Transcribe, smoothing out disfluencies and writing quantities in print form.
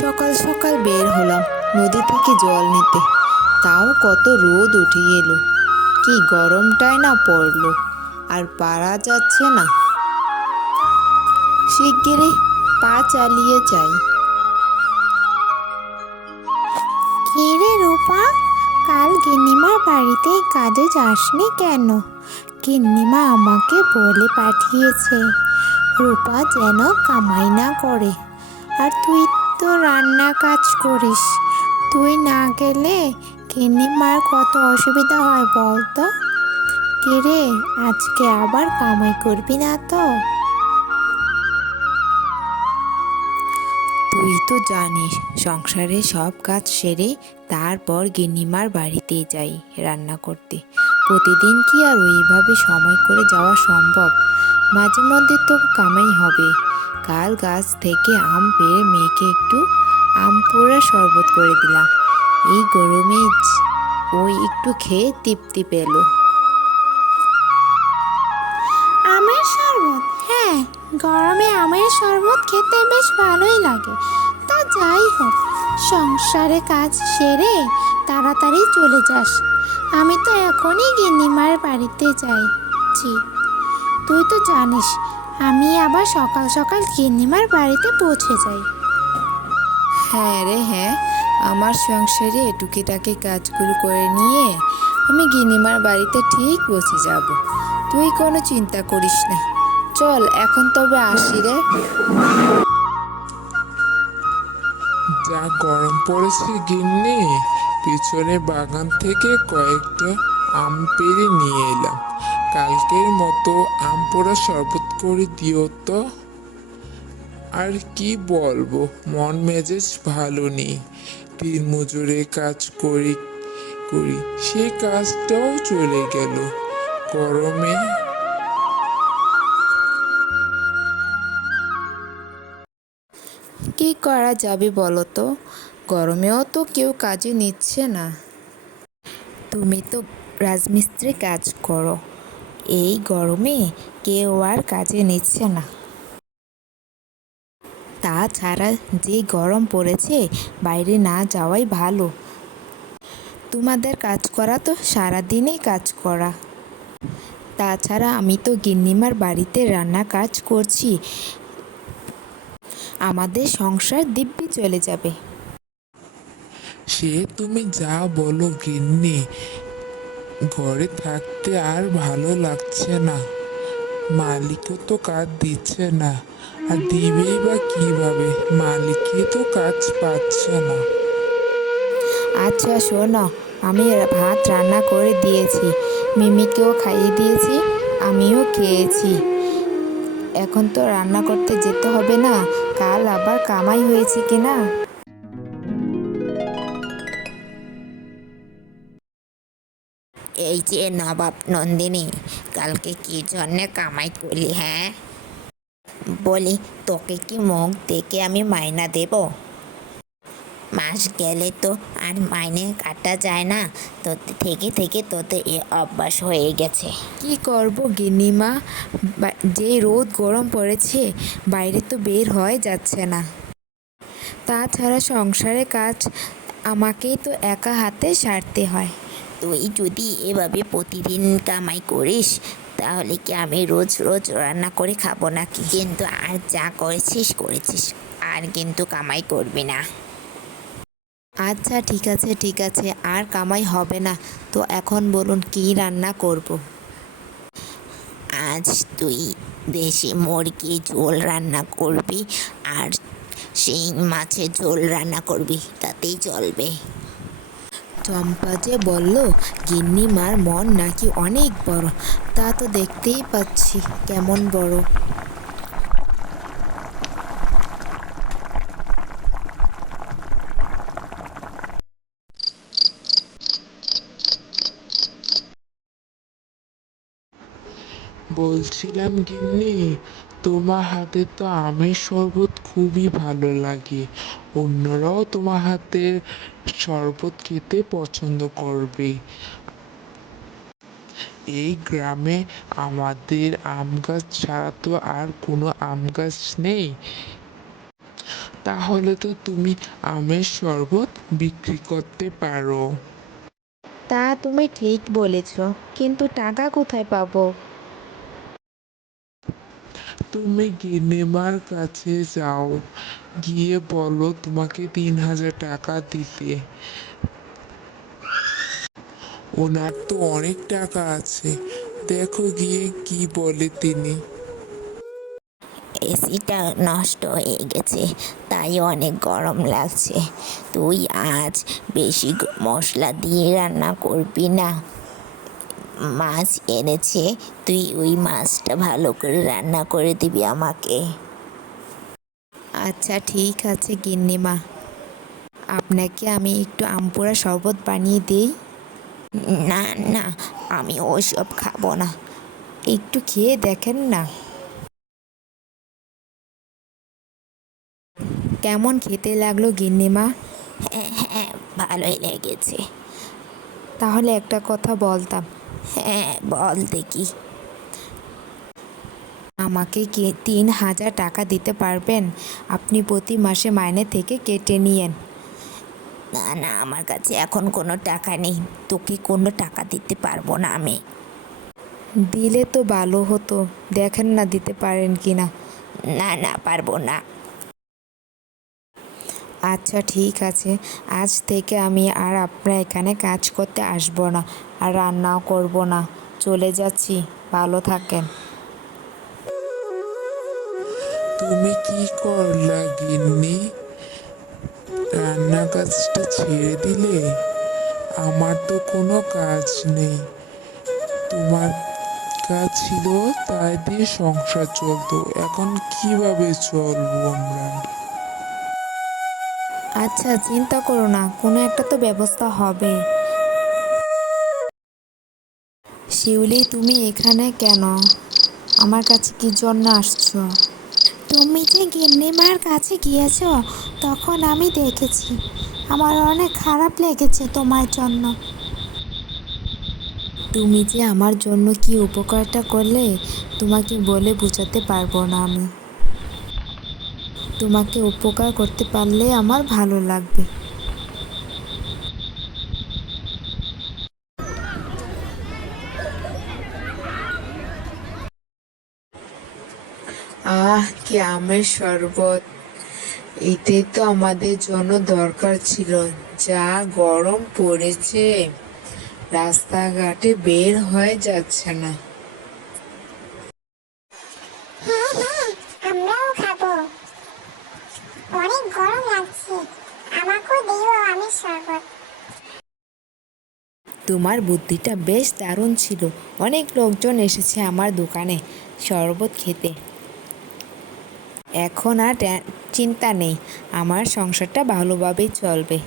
সকাল সকাল বের হলাম নদী থেকে জল নিতে। তাও কত রোদ উঠে এলো, কি গরমটাই না পড়লো, আর পারা যাচ্ছে না। শিগগিরই পা চালিয়ে যাই। কে রে রূপা, কাল গিন্নিমার বাড়িতে কাজে যাসনি কেন? গিন্নিমা আমাকে বলে পাঠিয়েছে রূপা যেন কামাই না করে, আর তুই তো রান্না কাজ করিস। তুই না গেলে গিন্নিমার কত অসুবিধা হয় বল তো। কে রে, আজকে আবার কামাই করবি না তো? তুই তো জানিস সংসারে সব কাজ সেরে তারপর গিন্নিমার বাড়িতে যাই রান্না করতে। প্রতিদিন কি আর ওইভাবে সময় করে যাওয়া সম্ভব? মাঝে মধ্যে তো কামাই হবে। কাল গাছ থেকে আম পেড়ে মেয়েকে একটু আম পোড়া শরবত করে দিলাম। এই গরমে ওই একটু খেয়ে তৃপ্তি পেল। আমের শরবত? হ্যাঁ, গরমে আমের শরবত খেতে বেশ ভালোই লাগে। তা যাই হোক, সংসারে কাজ সেরে তাড়াতাড়ি চলে যাস। আমি তো এখনই গিন্নিমার বাড়িতে যাইছি। তুই তো জানিস আমি আবার সকাল সকাল গিন্নিমার বাড়িতে পৌঁছে যাই। হ্যাঁ রে হ্যাঁ, আমার সংসারে টুকিটাকি কাজগুলো করে নিয়ে আমি গিনিমার বাড়িতে ঠিক বসে যাব। তুই কোনো চিন্তা করিস না। চল এখন তবে আসি রে। যা গরম পড়েছে গিন্নি, পিছনে বাগান থেকে কয়েকটা আম পেড়ে নিয়ে এলাম। কালকের মতো আম পোড়া শরবত করে দিও তো। আর কি বলবো, মন মেজাজ ভালো নেই। দিন মজুরে কাজ করি করি সে কাজটাও চলে গেল গরমে। কি করা যাবে বলো তো, গরমেও তো কেউ কাজে নিচ্ছে না। তুমি তো রাজমিস্ত্রি কাজ করো, এই গরমে কেউ আর কাজে নিচ্ছে না। তাছাড়া যে গরম পড়েছে, বাইরে না যাওয়াই ভালো। তোমাদের কাজ করা তো সারাদিনই কাজ করা। তাছাড়া আমি তো গিন্নিমার বাড়িতে রান্না কাজ করছি, আমাদের সংসার দিব্যি চলে যাবে। সে তুমি যা বলো গিন্নি, ঘরে থাকতে আর ভালো লাগছে না। মালিকও তো কাজ দিচ্ছে না, আর দিবেই বা কিভাবে? মালিকই তো কাজ পাচ্ছে না। আচ্ছা শোনো, আমি ভাত রান্না করে দিয়েছি, মিমিকেও খাইয়ে দিয়েছি, আমিও খেয়েছি। এখন তো রান্না করতে যেতে হবে না, কাল আবার কামাই হয়েছে কিনা। এই যে নবাব নন্দিনী, কালকে কি জন্যে কামাই করলি হ্যাঁ? বলি, তোকে কি মুখ দেখে আমি মাইনা দেব? মাস গেলে তো আর মাইনে কাটা যায় না, তো থেকে থেকে তোদের এ অভ্যাস হয়ে গেছে। কি করব গিন্নিমা, যে রোদ গরম পড়েছে, বাইরে তো বের হয়ে যাচ্ছে না। তাছাড়া সংসারে কাজ আমাকেই তো একা হাতে সারতে হয়। তুই যদি এভাবে প্রতিদিন কামাই করিস, তাহলে কি আমি রোজ রোজ রান্না করে খাবো নাকি? কিন্তু আর যা করেছিস করেছিস, আর কিন্তু কামাই করবি না। আচ্ছা ঠিক আছে ঠিক আছে, আর কামাই হবে না। তো এখন বলুন কি রান্না করব। আজ তুই দেশি মুরগি ঝোল রান্না করবি, আর শিং মাছের ঝোল রান্না করবি, তাতেই চলবে। চম্পা যে বলল গিন্নিমার মন নাকি অনেক বড়, তা তো দেখতেই পাচ্ছি কেমন বড়। বলছিলাম গিন্নি, তোমার হাতে তো আমের শরবত খুবই ভালো লাগে। অন্যরাও তোমার হাতের শরবত খেতে পছন্দ করবে। এই গ্রামে আমাদের আম গাছ ছাড়া তো আর কোনো আম গাছ নেই। তাহলে তো তুমি আমের শরবত বিক্রি করতে পারো। তা তুমি ঠিক বলেছ, কিন্তু টাকা কোথায় পাবো? তুমি গিন্নিমার কাছে যাও, গিয়ে বলো তোমাকে 3,000 টাকা দিতে। ওনার তো অনেক টাকা আছে, দেখো গিয়ে কি বলে তিনি। এসিটা নষ্ট হয়ে গেছে, তাই অনেক গরম লাগছে। তুই আজ বেশি মশলা দিয়ে রান্না করবি না। মাছ এনেছে, তুই ওই মাছটা ভালো করে রান্না করে দিবি আমাকে। আচ্ছা ঠিক আছে গিন্নিমা, আপনাকে আমি একটু আমপোড়া শরবত বানিয়ে দিই। না না, আমি ওসব খাবো না। একটু খেয়ে দেখেন না, কেমন খেতে লাগলো গিন্নিমা? হ্যাঁ হ্যাঁ, ভালোই লেগেছে। তাহলে একটা কথা বলতাম, হ্যাঁ বল দেখি। আমাকে কি 3,000 টাকা দিতে পারবেন? আপনি প্রতি মাসে মাইনে থেকে কেটে নিয়েন। না না, আমার কাছে এখন কোনো টাকা নেই, তোকে কোনো টাকা দিতে পারবো না আমি। দিলে তো ভালো হতো, দেখেন না দিতে পারেন কি না। না না, পারবো না। আচ্ছা ঠিক আছে, আজ থেকে আমি আর আপনার এখানে কাজ করতে আসবো না, আর রান্নাও করব না। চলে যাচ্ছি, ভালো থাকেন। তুমি কি করলা গিন্নি? রান্না কাজটা ছেড়ে দিলে? আমার তো কোনো কাজ নেই, তোমার কাজ ছিল, তাই দিয়ে সংসার চলতো। এখন কিভাবে চলবো আমরা? আচ্ছা চিন্তা করো না, কোনো একটা তো ব্যবস্থা হবে। শিউলি, তুমি এখানে কেন? আমার কাছে কি জন্য আসছো? তুমি যে গিন্নিমার কাছে গিয়েছো, তখন আমি দেখেছি। আমার অনেক খারাপ লেগেছে তোমার জন্য। তুমি যে আমার জন্য কি উপকারটা করলে, তোমাকে বলে বোঝাতে পারবো না আমি। তোমাকে উপকার করতে পারলে আমার ভালো লাগবে। কি আমের শরবত! এটাই তো আমাদের জন্য দরকার ছিল। যা গরম পড়েছে, রাস্তাঘাটে বের হয়ে যাচ্ছে না। হ্যাঁ হ্যাঁ, আমরাও খাবো। অনেক গরম লাগছে, আমাকেও দিও আমের শরবত। তোমার বুদ্ধিটা বেশ দারুণ ছিল। অনেক লোকজন এসেছে আমার দোকানে শরবত খেতে। এখন আর চিন্তা নেই, আমার সংসারটা ভালোভাবেই চলবে।